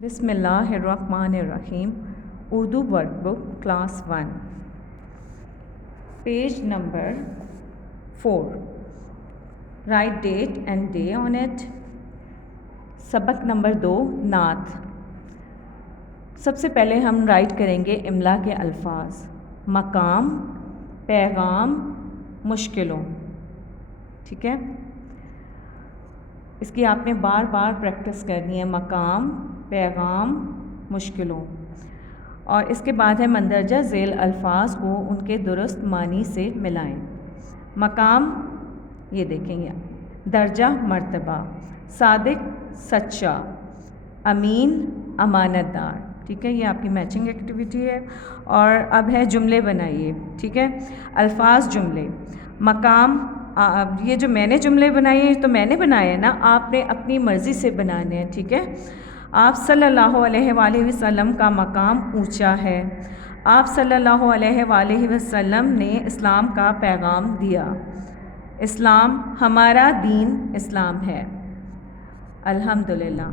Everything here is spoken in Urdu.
بسم اللہ الرحمن الرحیم. Urdu work book class 1 page number 4. Write date and day on it. سبق نمبر 2 نعت. سب سے پہلے ہم رائٹ کریں گے املا کے الفاظ. مقام، پیغام، مشکلوں. ٹھیک ہے، اس کی آپ نے بار بار پریکٹس کرنی ہے. مقام، پیغام، مشکلوں. اور اس کے بعد ہے مندرجہ ذیل الفاظ کو ان کے درست معنی سے ملائیں. مقام، یہ دیکھیں گے، درجہ مرتبہ. صادق، سچا. امین، امانت دار. ٹھیک ہے، یہ آپ کی میچنگ ایکٹیویٹی ہے. اور اب ہے جملے بنائیے. ٹھیک ہے، الفاظ جملے. مقام، یہ جو میں نے جملے بنائے ہیں تو میں نے بنائے ہیں نا، آپ نے اپنی مرضی سے بنانے ہیں. ٹھیک ہے، آپ صلی اللہ علیہ وآلہ وسلم کا مقام اونچا ہے. آپ صلی اللہ علیہ وآلہ وسلم نے اسلام کا پیغام دیا. اسلام، ہمارا دین اسلام ہے. الحمدللہ.